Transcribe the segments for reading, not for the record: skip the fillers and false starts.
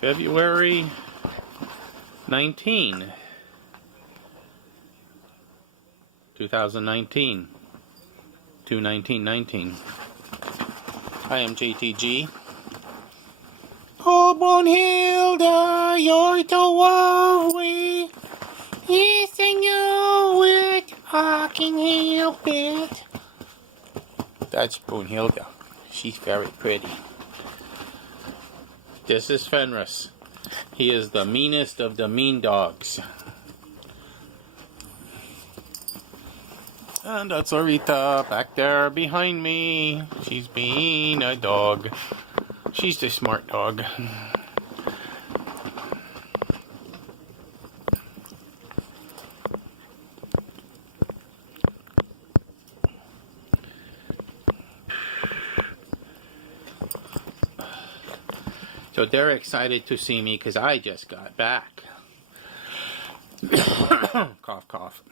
February 19, 2019, 2/19/19. I am JTG. Oh, Brunhilde, you're the worry. Yes, I know it. I can help it. That's Brunhilde. She's very pretty. This is Fenris. He is the meanest of the mean dogs. And that's Arita back there behind me. She's being a dog. She's the smart dog. So they're excited to see me because I just got back. Cough, cough.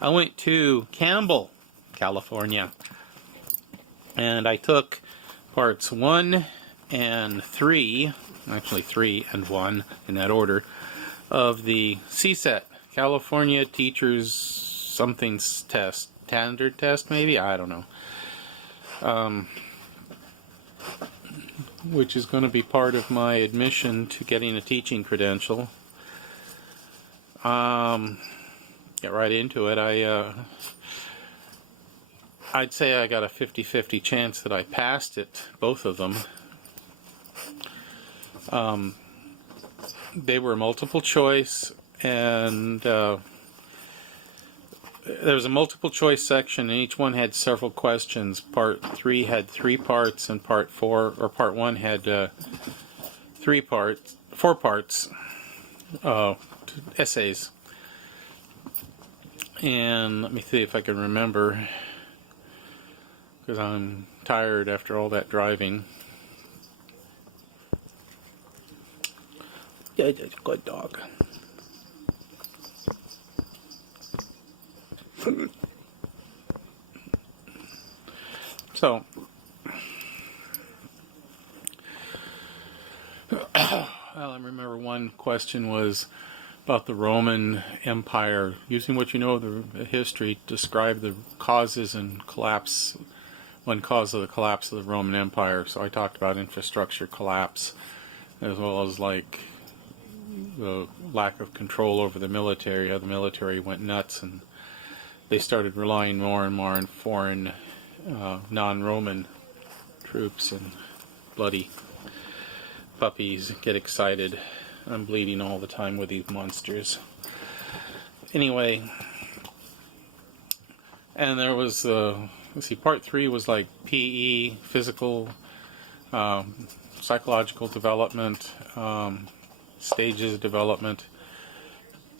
I went to Campbell, California, and I took parts 1 and 3, actually 3 and 1 in that order, of the CSET, California Teachers Something's Test, Standard Test maybe? I don't know. Which is going to be part of my admission to getting a teaching credential. Get right into it. I'd say I got a 50-50 chance that I passed it, both of them. They were multiple choice, and there was a multiple choice section, and each one had several questions. Part 3 had 3 parts, and part 1 had 4 parts, essays. And let me see if I can remember, because I'm tired after all that driving. Yeah, it's a good dog. So, well, I remember one question was about the Roman Empire. Using what you know of the history, describe the causes and collapse, one cause of the collapse of the Roman Empire. So I talked about infrastructure collapse, as well as like the lack of control over the military. How the military went nuts and they started relying more and more on foreign, non-Roman troops, and bloody puppies get excited. I'm bleeding all the time with these monsters. Anyway, and there was, let's see, part 3 was like PE, physical, psychological development, stages of development,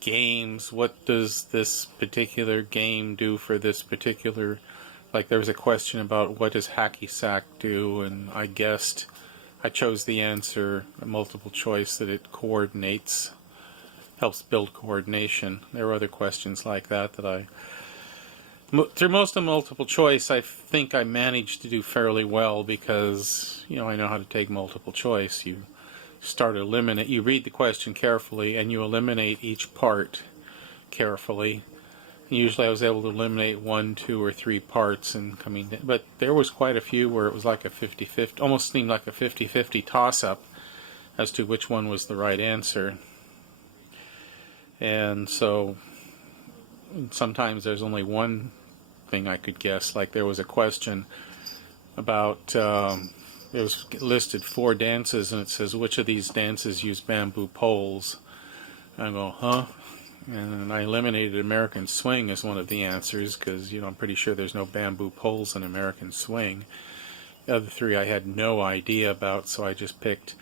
games. What does this particular game do for this particular, like there was a question about what does hacky sack do, and I guessed, I chose the answer, a multiple choice, that it coordinates, helps build coordination. There were other questions like that that through most of multiple choice, I think I managed to do fairly well because, you know, I know how to take multiple choice. You you read the question carefully and you eliminate each part carefully. Usually I was able to eliminate 1, 2, or 3 parts and coming in, but there was quite a few where it was like a 50-50, almost seemed like a 50-50 toss-up as to which one was the right answer. And so sometimes there's only one thing I could guess. Like there was a question about, it was listed 4 dances, and it says, which of these dances use bamboo poles? I go, huh? And I eliminated American Swing as one of the answers because, you know, I'm pretty sure there's no bamboo poles in American Swing. The other 3 I had no idea about, so I just picked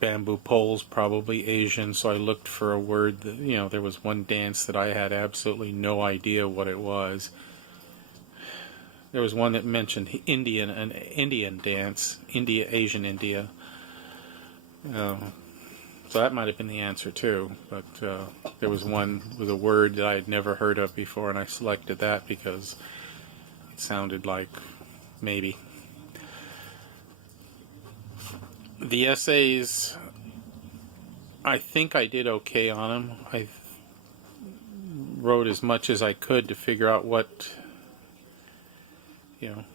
bamboo poles, probably Asian, so I looked for a word that, you know, there was one dance that I had absolutely no idea what it was. There was one that mentioned an Indian dance, Asian India. So that might have been the answer too, but there was one with a word that I had never heard of before, and I selected that because it sounded like maybe. The essays, I think I did okay on them. I wrote as much as I could to figure out what,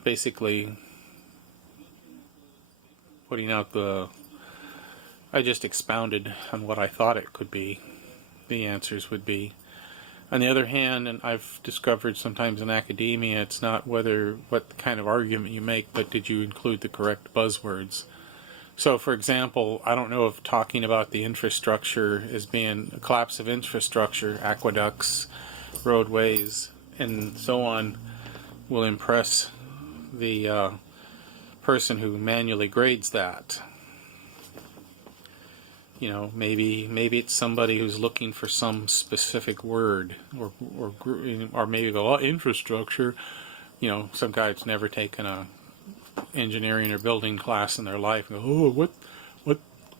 basically putting out I just expounded on what I thought it could be, the answers would be. On the other hand, and I've discovered sometimes in academia, it's not what kind of argument you make, but did you include the correct buzzwords? So, for example, I don't know if talking about the infrastructure as being a collapse of infrastructure, aqueducts, roadways, and so on, will impress the person who manually grades that. Maybe it's somebody who's looking for some specific word, or maybe go, oh, infrastructure. Some guy that's never taken a engineering or building class in their life and go, oh,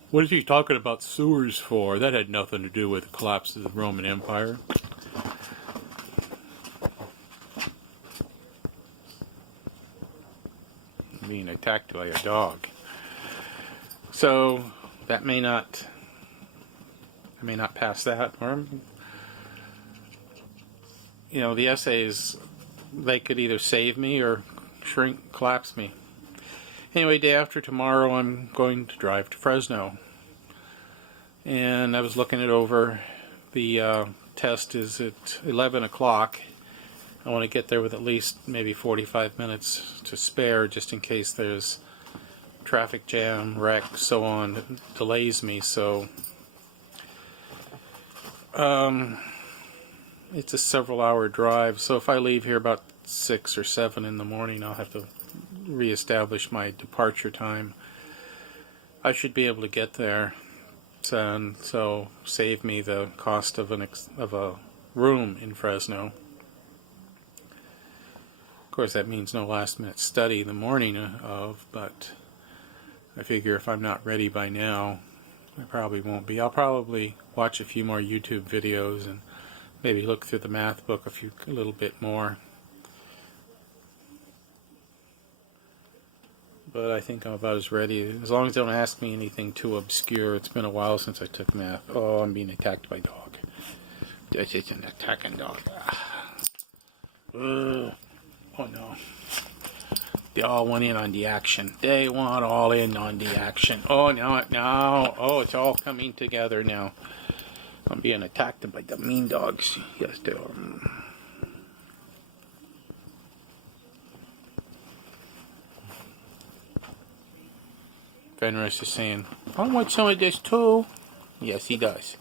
what is he talking about sewers for? That had nothing to do with the collapse of the Roman Empire. Being attacked by a dog. So that may not pass that, or the essays, they could either save me or collapse me. Anyway, day after tomorrow, I'm going to drive to Fresno, and I was looking it over. The test is at 11 o'clock. I want to get there with at least maybe 45 minutes to spare, just in case there's traffic jam, wreck, so on, that delays me. So it's a several-hour drive. So if I leave here about 6 or 7 in the morning, I'll have to reestablish my departure time. I should be able to get there, and so save me the cost of a room in Fresno. Of course, that means no last-minute study the morning of, but I figure if I'm not ready by now, I probably won't be. I'll probably watch a few more YouTube videos and maybe look through the math book a little bit more. But I think I'm about as ready, as long as they don't ask me anything too obscure. It's been a while since I took math. Oh, I'm being attacked by a dog. This is an attacking dog. Oh no. They all want in on the action. They want all in on the action. Oh, now. Oh, it's all coming together now. I'm being attacked by the mean dogs. Yes, they are. Fenris is saying, I want some of this too. Yes, he does.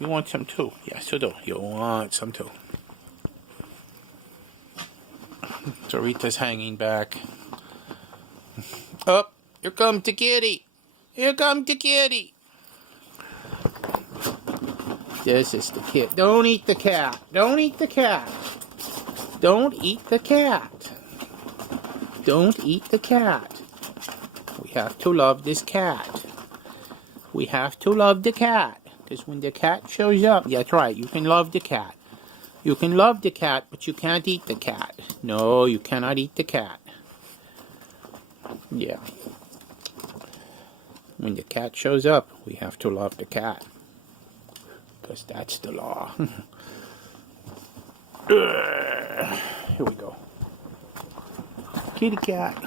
You want some too? Yes, you do. You want some too. So Rita's hanging back. Oh, here comes the kitty. Here comes the kitty. This is the kid. Don't eat the cat. Don't eat the cat. Don't eat the cat. Don't eat the cat. We have to love this cat. We have to love the cat. Because when the cat shows up, that's right, you can love the cat. You can love the cat, but you can't eat the cat. No, you cannot eat the cat. Yeah. When the cat shows up, we have to love the cat. Because that's the law. Here we go. Kitty cat.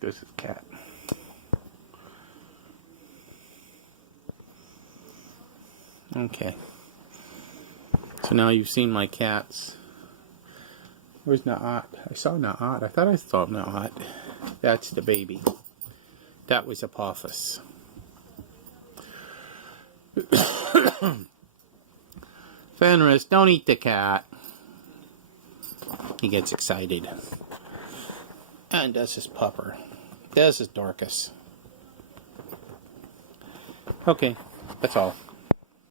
This is cat. Okay. So now you've seen my cats. Where's Na'at? I saw Na'at. I thought I saw Na'at. That's the baby. That was Apophis. Fenris, don't eat the cat. He gets excited. And this is Pupper. This is Dorcas. Okay, that's all.